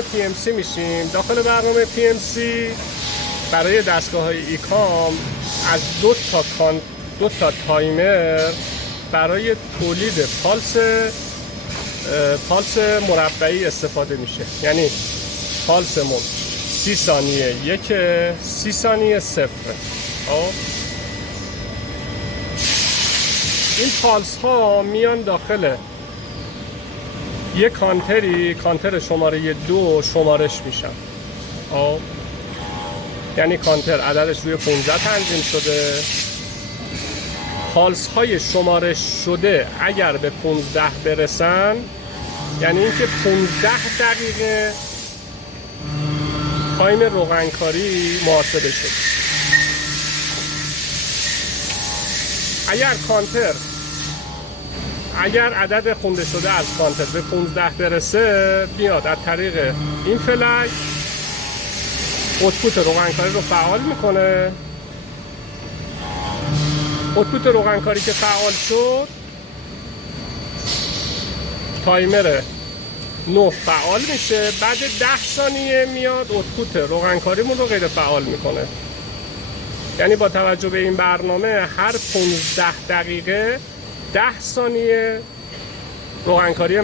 برنامه PMC میشیم. داخل برنامه PMC برای دستگاه‌های ایکام از دو تا تایمر برای تولید پالس مربعی استفاده میشه. یعنی پالسمون 30 ثانیه 1، 30 ثانیه 0. این پالس ها میان داخل یک کانتر شماره 2 شمارش میشن. یعنی کانتر عددش روی 15 تنظیم شده. پالس های شمارش شده اگر به 15 برسن، یعنی اینکه 15 دقیقه تایم روغنکاری محاسبه شد. اگر عدد خونده شده از کانتر به 15 برسه، بیاد از طریق این فلگ اوتپوت روغنکاری رو فعال میکنه. اوتپوت روغنکاری که فعال شد، تایمر 9 فعال میشه. بعد 10 ثانیه میاد اوتپوت روغنکاریمون رو غیر فعال میکنه. یعنی با توجه به این برنامه هر 15 دقیقه 10 ثانیه روغنکاری